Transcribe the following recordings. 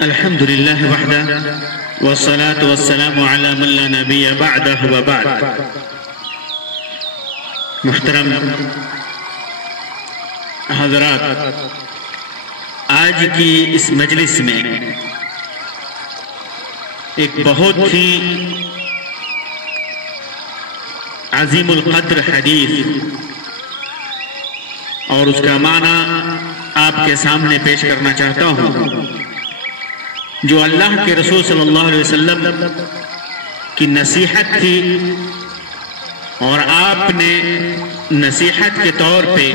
الحمد للہ وحدہ والصلاة والسلام علی من لا نبی بعدہ وبعد۔ محترم حضرات، آج کی اس مجلس میں ایک بہت ہی عظیم القدر حدیث اور اس کا معنی آپ کے سامنے پیش کرنا چاہتا ہوں، جو اللہ کے رسول صلی اللہ علیہ وسلم کی نصیحت تھی اور آپ نے نصیحت کے طور پہ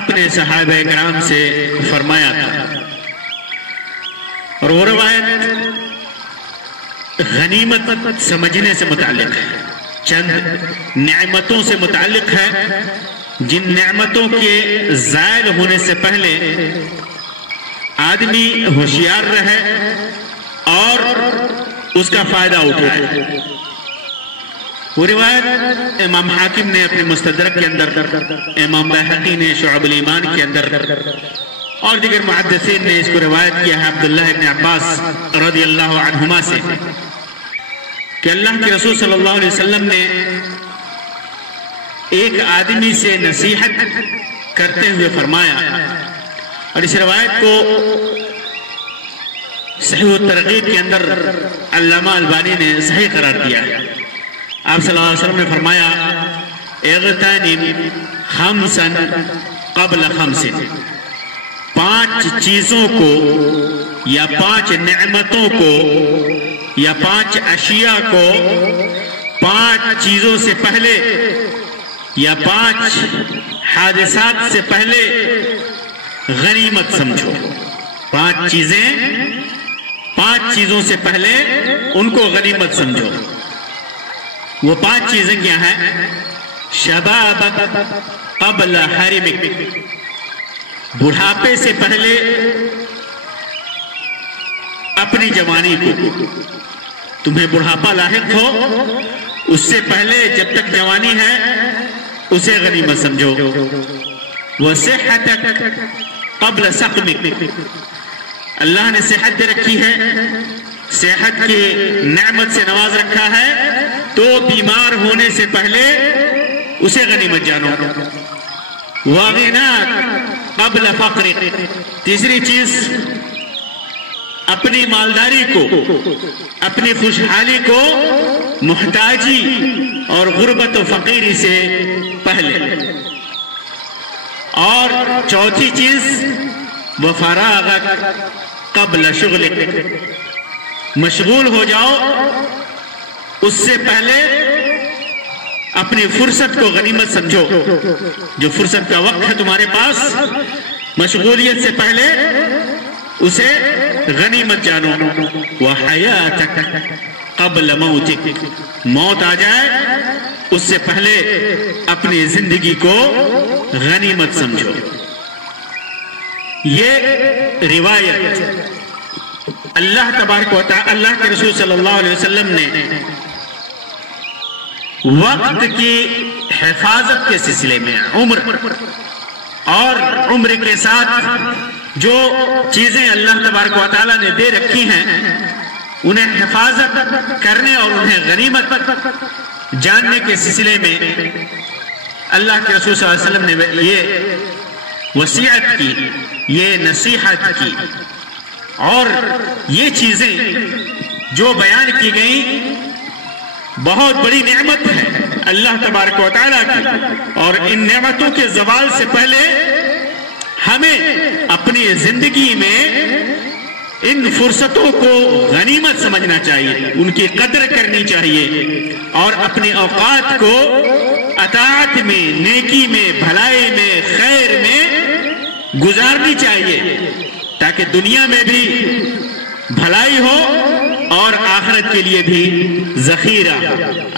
اپنے صحابہ کرام سے فرمایا تھا، اور وہ روایت غنیمت سمجھنے سے متعلق ہے، چند نعمتوں سے متعلق ہے جن نعمتوں کے زائل ہونے سے پہلے آدمی ہوشیار رہے اور اس کا فائدہ اٹھائے۔ وہ روایت امام حاکم نے اپنے مستدرک کے اندر، امام بیہقی نے شعب الایمان کے اندر، اور دیگر محدثین نے اس کو روایت کیا ہے عبداللہ ابن عباس رضی اللہ عنہما سے کہ اللہ کے رسول صلی اللہ علیہ وسلم نے ایک آدمی سے نصیحت کرتے ہوئے فرمایا، اور اس روایت کو صحیح الترغیب کے اندر علامہ البانی نے صحیح قرار دیا ہے۔ آپ صلی اللہ علیہ وسلم نے فرمایا، اغتنم خمسا قبل خمس، 5 چیزوں کو یا 5 نعمتوں کو یا 5 اشیاء کو 5 چیزوں سے پہلے یا 5 حادثات سے پہلے غنیمت سمجھو۔ 5 چیزوں سے پہلے ان کو غنیمت سمجھو۔ وہ 5 چیزیں کیا ہیں؟ شبابک قبل حرمک، بڑھاپے سے پہلے اپنی جوانی کو، تمہیں بڑھاپا لاحق ہو اس سے پہلے جب تک جوانی ہے اسے غنیمت سمجھو۔ وصحتک قبل سقمک، اللہ نے صحت دے رکھی ہے، صحت کی نعمت سے نواز رکھا ہے، تو بیمار ہونے سے پہلے اسے غنیمت جانو۔ وغناک قبل فقرک، تیسری چیز اپنی مالداری کو، اپنی خوشحالی کو محتاجی اور غربت و فقیری سے پہلے۔ اور چوتھی چیز وفراغک قبل شغلک، مشغول ہو جاؤ اس سے پہلے اپنی فرصت کو غنیمت سمجھو۔ جو فرصت کا وقت ہے تمہارے پاس، مشغولیت سے پہلے اسے غنیمت جانو۔ وحیاتک قبل موتک، موت آ جائے اس سے پہلے اپنی زندگی کو غنیمت سمجھو۔ یہ روایت اللہ تبارک و تعالی، اللہ کے رسول صلی اللہ علیہ وسلم نے وقت کی حفاظت کے سلسلے میں، عمر اور عمر کے ساتھ جو چیزیں اللہ تبارک و تعالی نے دے رکھی ہیں انہیں حفاظت کرنے اور انہیں غنیمت جاننے کے سلسلے میں اللہ کے رسول صلی اللہ علیہ وسلم نے یہ وصیت کی، یہ نصیحت کی، اور یہ چیزیں جو بیان کی گئیں بہت بڑی نعمت ہے اللہ تبارک و تعالیٰ کی، اور ان نعمتوں کے زوال سے پہلے ہمیں اپنی زندگی میں ان فرصتوں کو غنیمت سمجھنا چاہیے، ان کی قدر کرنی چاہیے، اور اپنے اوقات کو اطاعت میں، نیکی میں، بھلائی میں، خیر میں گزارنی چاہیے، تاکہ دنیا میں بھی بھلائی ہو اور آخرت کے لیے بھی ذخیرہ،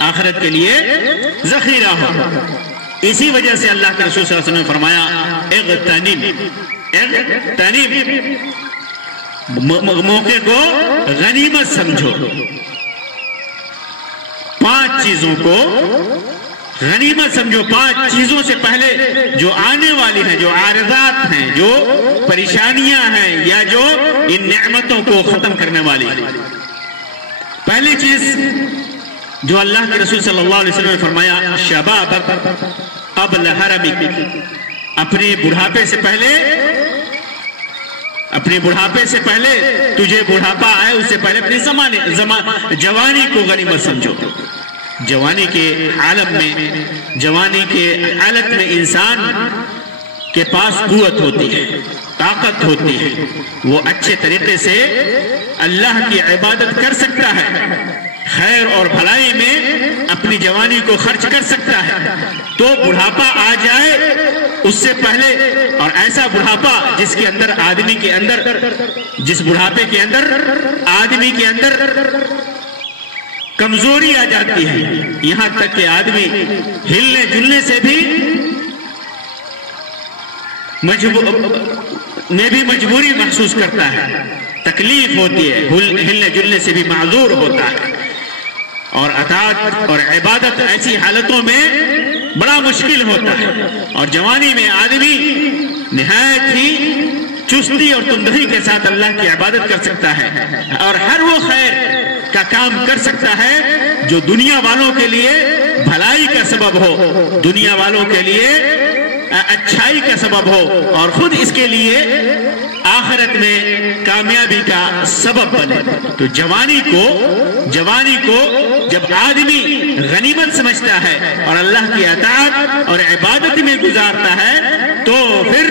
آخرت کے لیے ذخیرہ ہو۔ اسی وجہ سے اللہ کے رسول صلی اللہ علیہ وسلم نے فرمایا، اغتنم، موقع کو غنیمت سمجھو، 5 چیزوں کو غنیمت سمجھو 5 چیزوں سے پہلے جو آنے والی ہیں، جو عارضات ہیں، جو پریشانیاں ہیں، یا جو ان نعمتوں کو ختم کرنے والی ہیں۔ پہلی چیز جو اللہ کے رسول صلی اللہ علیہ وسلم نے فرمایا، شبابک قبل حرمک، اپنے بڑھاپے سے پہلے تجھے بڑھاپا آئے اس سے پہلے اپنے جوانی کو غنیمت سمجھو۔ جوانی کے حالت میں انسان کے پاس قوت ہوتی ہے، طاقت ہوتی ہے، وہ اچھے طریقے سے اللہ کی عبادت کر سکتا ہے، خیر اور بھلائی میں اپنی جوانی کو خرچ کر سکتا ہے۔ تو بڑھاپا آ جائے اس سے پہلے، اور ایسا بڑھاپا جس بڑھاپے کے اندر آدمی کے اندر کمزوری آ جاتی ہے، یہاں تک کہ آدمی ہلنے جلنے سے بھی مجبوری محسوس کرتا ہے، تکلیف ہوتی ہے، ہلنے جلنے سے بھی معذور ہوتا ہے، اور اطاعت اور عبادت ایسی حالتوں میں بڑا مشکل ہوتا ہے۔ اور جوانی میں آدمی نہایت ہی چستی اور تندہی کے ساتھ اللہ کی عبادت کر سکتا ہے، اور ہر وہ خیر کا کام کر سکتا ہے جو دنیا والوں کے لیے بھلائی کا سبب ہو، دنیا والوں کے لیے اچھائی کا سبب ہو، اور خود اس کے لیے آخرت میں کامیابی کا سبب بنے۔ تو جوانی کو جب آدمی غنیمت سمجھتا ہے اور اللہ کی اطاعت اور عبادت میں گزارتا ہے، تو پھر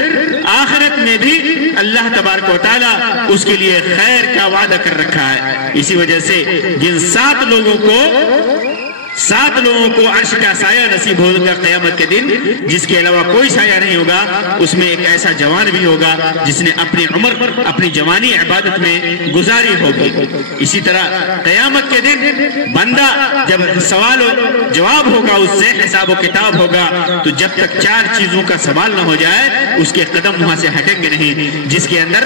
آخرت میں بھی اللہ تبارک و تعالیٰ اس کے لیے خیر کا وعدہ کر رکھا ہے۔ اسی وجہ سے جن 7 لوگوں کو عرش کا سایہ نصیب ہوگا قیامت کے دن، جس کے علاوہ کوئی سایہ نہیں ہوگا، اس میں ایک ایسا جوان بھی ہوگا جس نے اپنی عمر اپنی جوانی عبادت میں گزاری ہوگی۔ اسی طرح قیامت کے دن بندہ جب سوال و جواب ہوگا، اس سے حساب و کتاب ہوگا، تو جب تک 4 چیزوں کا سوال نہ ہو جائے اس کے قدم وہاں سے ہٹیں گے نہیں، جس کے اندر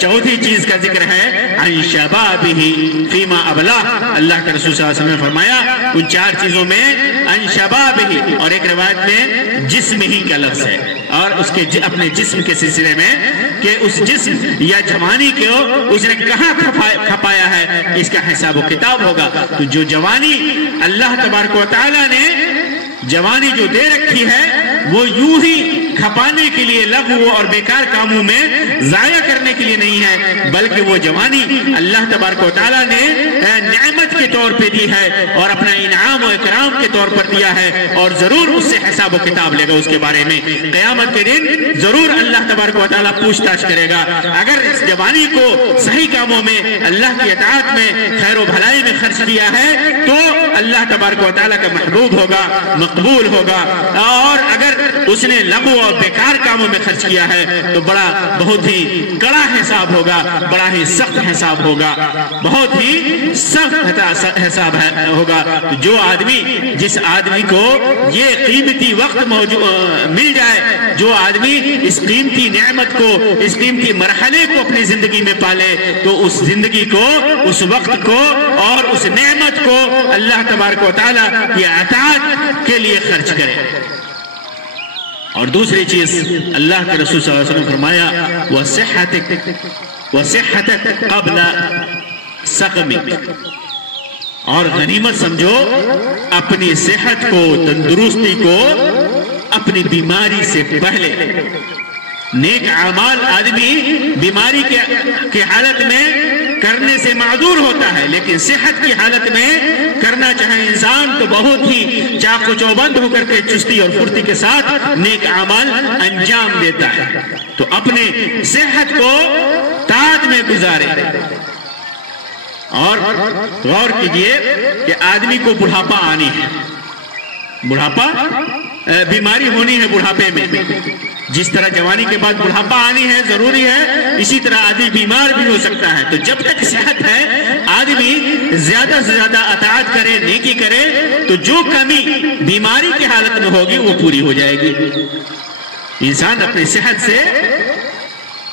چوتھی چیز کا ذکر ہے، عن شبابہ فیما ابلا۔ اللہ کے رسول صلی اللہ علیہ وسلم نے فرمایا ان 4 چیزوں میں ان شبابہ، اور ایک روایت میں جسم ہی کا لفظ ہے، اور اس کے اپنے جسم کے سلسلے میں کہ اس جسم یا جوانی کو اس نے کہاں کھپایا ہے، اس کا حساب و کتاب ہوگا۔ تو جو جوانی اللہ تبارک و تعالیٰ نے جوانی جو دے رکھی ہے، وہ یوں ہی کھپانے کے لیے لغو اور بیکار کاموں میں ضائع کرنے کے لیے نہیں ہے، بلکہ وہ جوانی اللہ تبارک و تعالیٰ نے نعمت کے طور پہ دی ہے، اور اپنا انعام و اکرام کے طور پر دیا ہے، اور ضرور اس سے حساب و کتاب لے گا۔ اس کے بارے میں قیامت کے دن ضرور اللہ تبارک و تعالیٰ پوچھ تاچھ کرے گا۔ اگر اس جوانی کو صحیح کاموں میں، اللہ کی اطاعت میں، خیر و بھلائی میں خرچ کیا ہے، تو اللہ تبارک و تعالیٰ کا محبوب ہوگا، مقبول ہوگا، اور اگر اس نے لغو اور بیکار کاموں میں خرچ کیا ہے تو بہت ہی کڑا حساب ہوگا، بڑا ہی سخت حساب ہوگا، بہت ہی سخت حساب ہوگا۔ جس آدمی کو یہ قیمتی وقت مل جائے، جو آدمی اس قیمتی نعمت کو، اس قیمتی مرحلے کو اپنی زندگی میں پالے، تو اس زندگی کو، اس وقت کو اور اس نعمت کو اللہ تبارک و تعالیٰ کی اطاعت کے لیے خرچ کرے۔ اور دوسری چیز اللہ کے رسول صلی اللہ علیہ وسلم نے فرمایا وَصِحَّتَكَ قَبْلَ سَقَمِكَ، اور غنیمت سمجھو اپنی صحت کو، تندرستی کو اپنی بیماری سے پہلے۔ نیک اعمال آدمی بیماری کے حالت میں کرنے سے معذور ہوتا ہے، لیکن صحت کی حالت میں کرنا چاہے انسان تو بہت ہی چاق و چوبند ہو کر کے چستی اور پھرتی کے ساتھ نیک اعمال انجام دیتا ہے۔ تو اپنے صحت کو طاعت میں گزارے۔ اور غور کیجئے کہ آدمی کو بڑھاپا آنی ہے، بڑھاپا بیماری ہونی ہے بڑھاپے میں، جس طرح جوانی کے بعد بڑھاپا آنی ہے ضروری ہے، اسی طرح آدمی بیمار بھی ہو سکتا ہے۔ تو جب تک صحت ہے آدمی زیادہ سے زیادہ اطاعت کرے، نیکی کرے، تو جو کمی بیماری کی حالت میں ہوگی وہ پوری ہو جائے گی۔ انسان اپنی صحت سے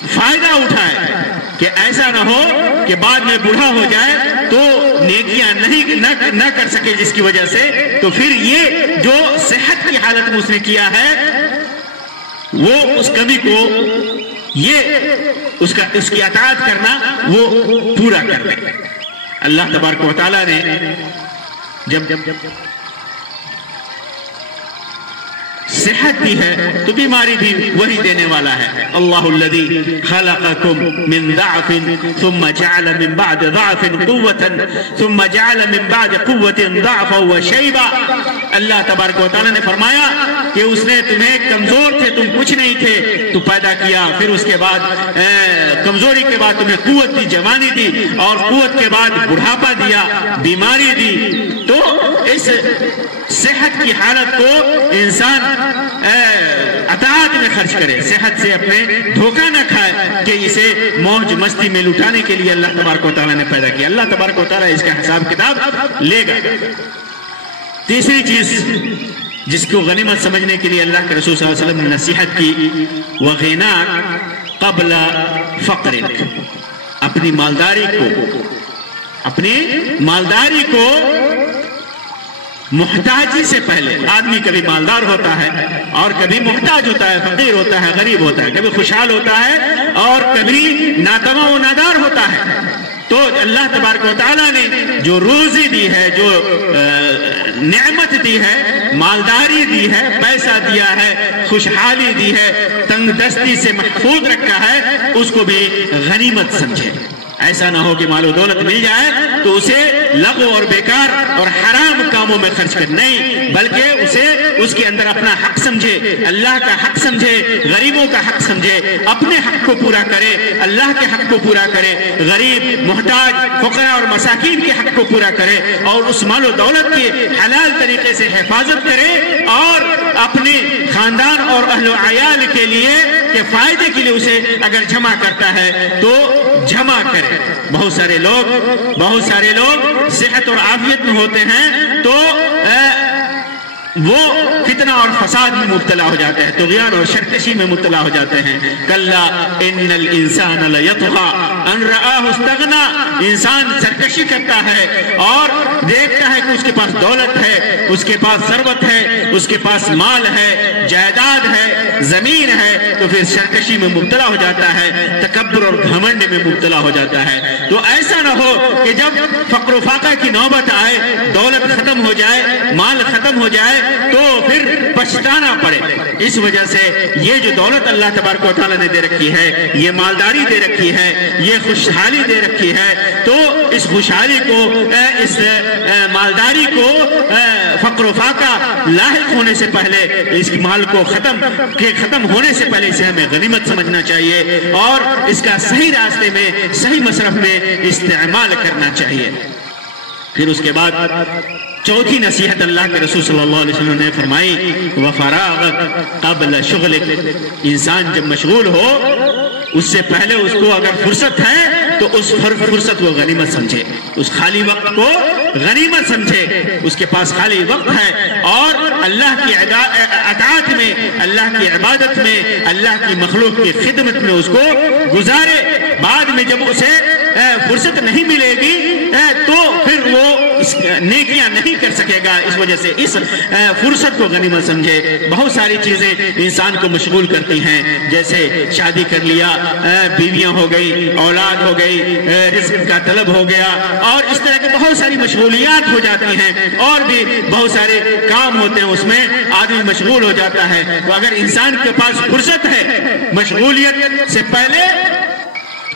فائدہ اٹھائے کہ ایسا نہ ہو کہ بعد میں بوڑھا ہو جائے تو نیکیاں نہ کر سکے جس کی وجہ سے، تو پھر یہ جو صحت کی حالت میں اس نے کیا ہے وہ اس کمی کو اس کی اطاعت کرنا وہ پورا کر لے۔ اللہ تبارک و تعالیٰ نے جب صحت دی ہے تو بیماری بھی وہی دینے والا ہے۔ اللہ الذی خلقکم من ضعف ثم جعل من بعد ضعف قوة ثم جعل من بعد قوة ضعفا وشیبا۔ اللہ تبارک و تعالیٰ نے فرمایا کہ اس نے تمہیں کمزور تھے، تم کچھ نہیں تھے، تو پیدا کیا، پھر اس کے بعد کمزوری کے بعد تمہیں قوت دی، جوانی دی، اور قوت کے بعد بڑھاپا دیا، بیماری دی۔ تو اس صحت کی حالت کو انسان اطاعت میں خرچ کرے، صحت سے اپنے دھوکہ نہ کھائے کہ اسے موج مستی میں لٹانے کے لیے اللہ تبارک و تعالیٰ نے پیدا کیا۔ اللہ تبارک و تعالیٰ اس کا حساب کتاب لے گا۔ تیسری چیز جس کو غنیمت سمجھنے کے لیے اللہ کے رسول صلی اللہ علیہ وسلم نے نصیحت کی، وَغِنَاكَ قَبْلَ فَقْرِكَ، اپنی مالداری کو محتاجی سے پہلے۔ آدمی کبھی مالدار ہوتا ہے اور کبھی محتاج ہوتا ہے، فقیر ہوتا ہے، غریب ہوتا ہے، کبھی خوشحال ہوتا ہے اور کبھی ناتواں و نادار ہوتا ہے۔ تو اللہ تبارک و تعالیٰ نے جو روزی دی ہے، جو نعمت دی ہے، مالداری دی ہے، پیسہ دیا ہے، خوشحالی دی ہے، تنگ دستی سے محفوظ رکھا ہے، اس کو بھی غنیمت سمجھے۔ ایسا نہ ہو کہ مال و دولت مل جائے تو اسے لغو اور بیکار اور حرام کاموں میں خرچ کر، نہیں، بلکہ اسے اس کے اندر اپنا حق سمجھے، اللہ کا حق سمجھے، غریبوں کا حق سمجھے، اپنے حق کو پورا کرے، اللہ کے حق کو پورا کرے، غریب، محتاج، فقراء اور مساکین کے حق کو پورا کرے، اور اس مال و دولت کی حلال طریقے سے حفاظت کرے، اور اپنے خاندان اور اہل و عیال کے لیے کے فائدے کے لیے اسے اگر جمع کرتا ہے تو جمع کرے۔ بہت سارے لوگ صحت اور عافیت میں ہوتے ہیں تو وہ فتنہ اور فساد میں مبتلا ہو جاتے ہیں، طغیان اور سرکشی میں مبتلا ہو جاتے ہیں۔ کلا ان الانسان لیطغی ان رآہ استغنی، انسان سرکشی کرتا ہے اور دیکھتا ہے کہ اس کے پاس دولت ہے، اس کے پاس ثروت ہے، اس کے پاس مال ہے، جائیداد ہے، زمین ہے، تو پھر سرکشی میں مبتلا ہو جاتا ہے، تکبر اور گھمنڈ میں مبتلا ہو جاتا ہے۔ تو ایسا نہ ہو کہ جب فقر و فاقہ کی نوبت آئے، دولت ختم ہو جائے، مال ختم ہو جائے تو پھر پچھتانا پڑے۔ اس وجہ سے یہ جو دولت اللہ تبارک و تعالیٰ نے دے رکھی ہے، یہ مالداری دے رکھی ہے، یہ خوشحالی دے رکھی ہے، تو اس خوشحالی کو، اس مالداری کو فقر و فاقہ لاحق ہونے سے پہلے، اس مال کو ختم ہونے سے پہلے اسے ہمیں غنیمت سمجھنا چاہیے اور اس کا صحیح راستے میں، صحیح مصرف میں استعمال کرنا چاہیے۔ پھر اس کے بعد چوتھی نصیحت اللہ کے رسول صلی اللہ علیہ وسلم نے فرمائی، وَفَرَاغَكَ قَبْلَ شُغْلِكَ، انسان جب مشغول ہو اس سے پہلے اس کو اگر فرصت ہے تو اس فرصت کو غنیمت سمجھے، اس خالی وقت کو غنیمت سمجھے، اس کے پاس خالی وقت ہے اور اللہ کی اطاعت میں، اللہ کی عبادت میں، اللہ کی مخلوق کی خدمت میں اس کو گزارے۔ بعد میں جب اسے فرصت نہیں ملے گی تو پھر وہ نیکیاں نہیں کر سکے گا، اس وجہ سے اس فرصت کو غنیمت سمجھے۔ بہت ساری چیزیں انسان کو مشغول کرتی ہیں، جیسے شادی کر لیا، بیویاں ہو گئی، اولاد ہو گئی، رزق کا طلب ہو گیا، اور اس طرح کی بہت ساری مشغولیات ہو جاتی ہیں، اور بھی بہت سارے کام ہوتے ہیں، اس میں آدمی مشغول ہو جاتا ہے۔ تو اگر انسان کے پاس فرصت ہے، مشغولیت سے پہلے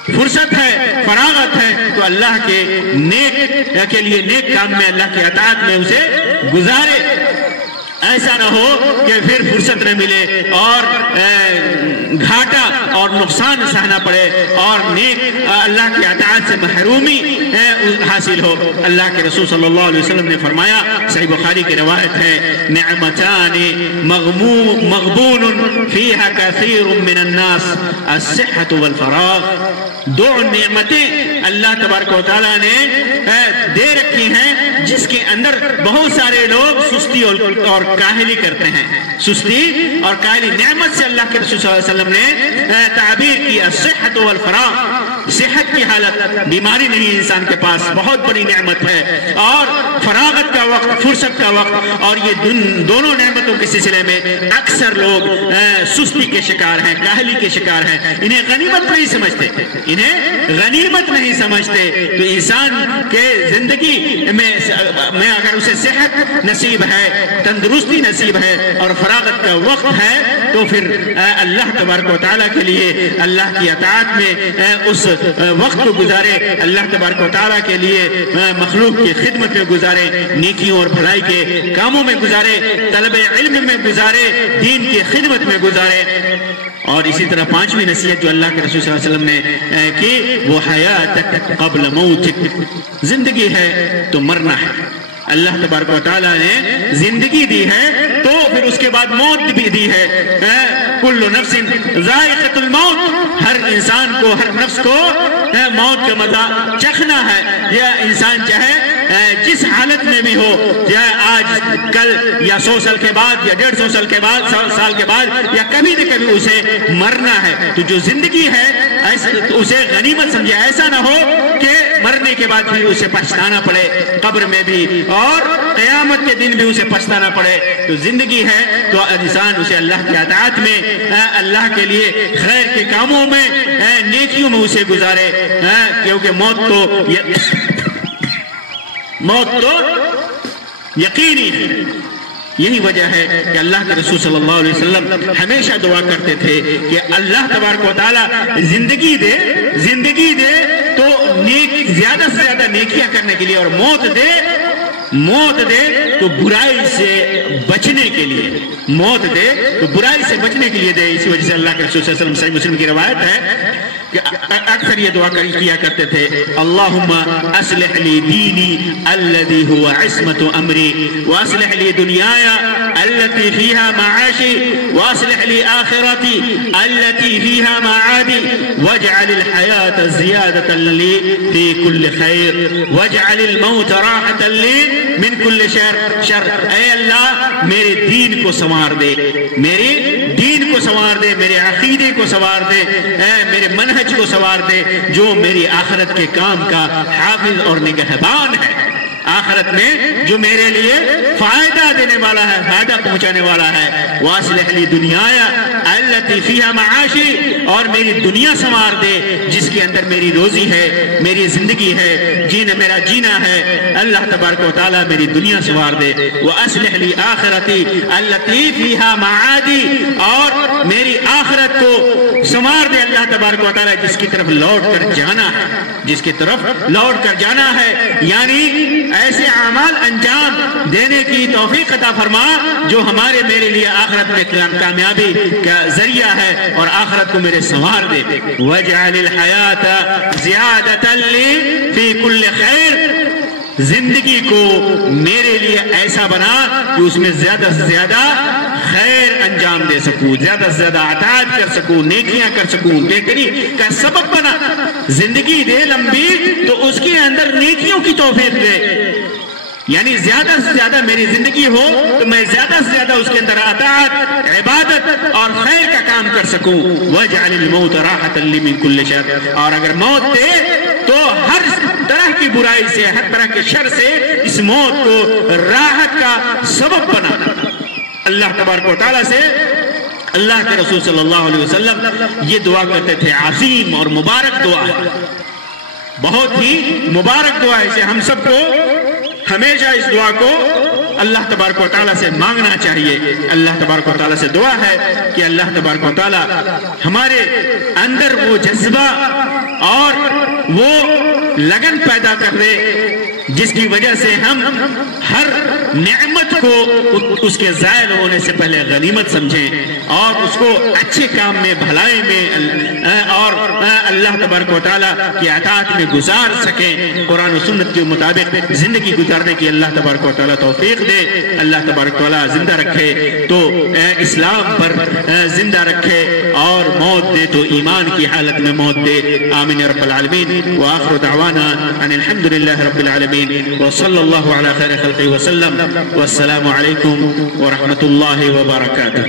فرصت ہے، فراغت ہے، تو اللہ کے نیک کام میں، اللہ کی اطاعت میں اسے گزارے۔ ایسا نہ ہو کہ پھر فرصت نہ ملے اور گھاٹا اور نقصان سہنا پڑے اور نیک اللہ کی اطاعت سے محرومی حاصل ہو۔ اللہ کے رسول صلی اللہ علیہ وسلم نے فرمایا، صحیح بخاری کی روایت ہے، نعمتان مغبون فیہا کثیر من الناس، الصحة والفراغ، دو نعمتیں اللہ تبارک و تعالیٰ نے دے رکھی ہیں جس کے اندر بہت سارے لوگ سستی اور کاہلی کرتے ہیں۔ سستی اور کاہلی، نعمت سے اللہ کے رسول صلی اللہ علیہ وسلم نے تعبیر کی الصحة والفراغ، صحت کی حالت، بیماری نہیں انسان کے پاس، بہت بڑی نعمت ہے، اور فراغت کا وقت، فرصت کا وقت، اور یہ دونوں نعمتوں کے سلسلے میں اکثر لوگ سستی کے شکار ہیں، کاہلی کے شکار ہیں، انہیں غنیمت نہیں سمجھتے، انہیں غنیمت نہیں سمجھتے۔ تو انسان کے زندگی میں اگر اسے صحت نصیب ہے، تندرستی نصیب ہے اور فراغت کا وقت ہے، تو پھر اللہ تبارک و تعالیٰ کے لیے اللہ کی اطاعت میں اس وقت کو گزارے، اللہ تبارک و تعالیٰ کے لیے مخلوق کی خدمت میں گزارے، نیکیوں اور بھلائی کے کاموں میں گزارے، طلب علم میں گزارے، دین کی خدمت میں گزارے۔ اور اسی طرح پانچویں نصیحت جو اللہ کے رسول صلی اللہ علیہ وسلم نے کی، وہ حیاتک قبل موتک، زندگی ہے تو مرنا ہے۔ اللہ تبارک و تعالیٰ نے زندگی دی ہے تو پھر اس کے بعد موت بھی دی ہے۔ کل نفس ذائقۃ الموت، ہر انسان کو، ہر نفس کو موت کا مزہ چکھنا ہے۔ یہ انسان چاہے جس حالت میں بھی ہو، چاہے آج، کل، یا 100 سال کے بعد، یا 150 سال کے بعد، 100 سال کے بعد، یا کبھی نہ کبھی اسے مرنا ہے۔ تو جو زندگی ہے اسے غنیمت سمجھے، ایسا نہ ہو کہ مرنے کے بعد بھی اسے پچھتانا پڑے، قبر میں بھی اور قیامت کے دن بھی اسے پچھتانا پڑے۔ تو زندگی ہے تو انسان اسے اللہ کی اطاعت میں، اللہ کے لیے خیر کے کاموں میں، نیکیوں میں اسے گزارے، کیونکہ موت تو یقینی ہے۔ یہی وجہ ہے کہ اللہ کے رسول صلی اللہ علیہ وسلم ہمیشہ دعا کرتے تھے کہ اللہ تبارک و تعالیٰ زندگی دے تو زیادہ سے زیادہ نیکیاں کرنے کے لیے، اور موت دے تو برائی سے بچنے کے لیے، موت دے تو برائی سے بچنے کے لیے دے۔ اسی وجہ سے اللہ کے رسول صلی اللہ علیہ وسلم، صحیح مسلم کی روایت ہے کہ اکثر یہ دعا کیا کرتے تھے، اللہم اصلح لی دینی الذی هو عصمت امری، واصلح لی دنیایا التي فيها معاشي، واصلح لي آخرتي التي فيها معادي، واجعل الحياة زيادة لي في كل خير، واجعل الموت راحة لي من كل شر۔ اے اللہ میرے دین کو سنوار دے، میرے دین کو سنوار دے، میرے عقیدے کو سنوار دے، میرے منہج کو سنوار دے، جو میری آخرت کے کام کا حافظ اور نگہبان ہے، آخرت میں جو میرے لیے فائدہ دینے والا ہے، فائدہ پہنچانے والا ہے۔ واصلح لی دنیایا التی فیہا معاشی، اور میری دنیا سنوار دے جس کے اندر میری روزی ہے، میری زندگی ہے، میرا جینا ہے۔ اللہ تبارک و تعالیٰ میری دنیا سنوار دے۔ واصلح لی آخرتی التی فیہا معادی، اور میری آخرت کو سنوار دے اللہ تبارک و تعالیٰ جس کی طرف لوٹ کر جانا ہے، جس کی طرف لوٹ کر جانا ہے، یعنی ایسے اعمال انجام دینے کی توفیق عطا فرما جو میرے لیے آخرت میں کامیابی کا ذریعہ ہے، اور آخرت کو میرے سنوار دے۔ وَاجْعَلِ الْحَيَاةَ زِيَادَةً لِّي فِي كُلِّ خَيْرٍ، زندگی کو میرے لیے ایسا بنا کہ اس میں زیادہ سے زیادہ خیر انجام دے سکوں، زیادہ سے زیادہ اطاعت کر سکوں، نیکیاں کر سکوں، بہتری کا سبب بنا۔ زندگی دے لمبی تو اس کے اندر نیکیوں کی توفیق دے، یعنی زیادہ سے زیادہ میری زندگی ہو تو میں زیادہ سے زیادہ اس کے اندر اطاعت، عبادت اور خیر کا کام کر سکوں۔ وَاجْعَلِ الْمَوْتَ رَاحَةً لِّي مِن كُلِّ شَرٍ، اور اگر موت دے تو ہر طرح کی برائی سے، ہر طرح کے شر سے اس موت کو راحت کا سبب بنا۔ اللہ تبارک و تعالیٰ سے اللہ کے رسول صلی اللہ علیہ وسلم یہ دعا کرتے تھے، عظیم اور مبارک دعا ہے، بہت ہی مبارک دعا ہے۔ اسے ہم سب کو ہمیشہ اس دعا کو اللہ تبارک و تعالیٰ سے مانگنا چاہیے۔ اللہ تبارک و تعالیٰ سے دعا ہے کہ اللہ تبارک و تعالیٰ ہمارے اندر وہ جذبہ اور وہ لگن پیدا کر دے جس کی وجہ سے ہم ہر نعمت کو اس کے زائل ہونے سے پہلے غنیمت سمجھیں اور اس کو اچھے کام میں، بھلائی میں اور اللہ تبارک و تعالیٰ کی اطاعت میں گزار سکیں۔ قرآن و سنت کے مطابق زندگی گزارنے کی اللہ تبارک و تعالیٰ توفیق دے۔ اللہ تبارک و تعالیٰ زندہ رکھے تو اسلام پر زندہ رکھے، اور موت دے تو ایمان کی حالت میں موت دے۔ آمین یا رب العالمین۔ وآخر دعوانا ان الحمد للہ رب العالمین، وصلی اللہ علی خیر خلقہ وسلم، والسلام علیکم ورحمۃ اللہ وبرکاتہ۔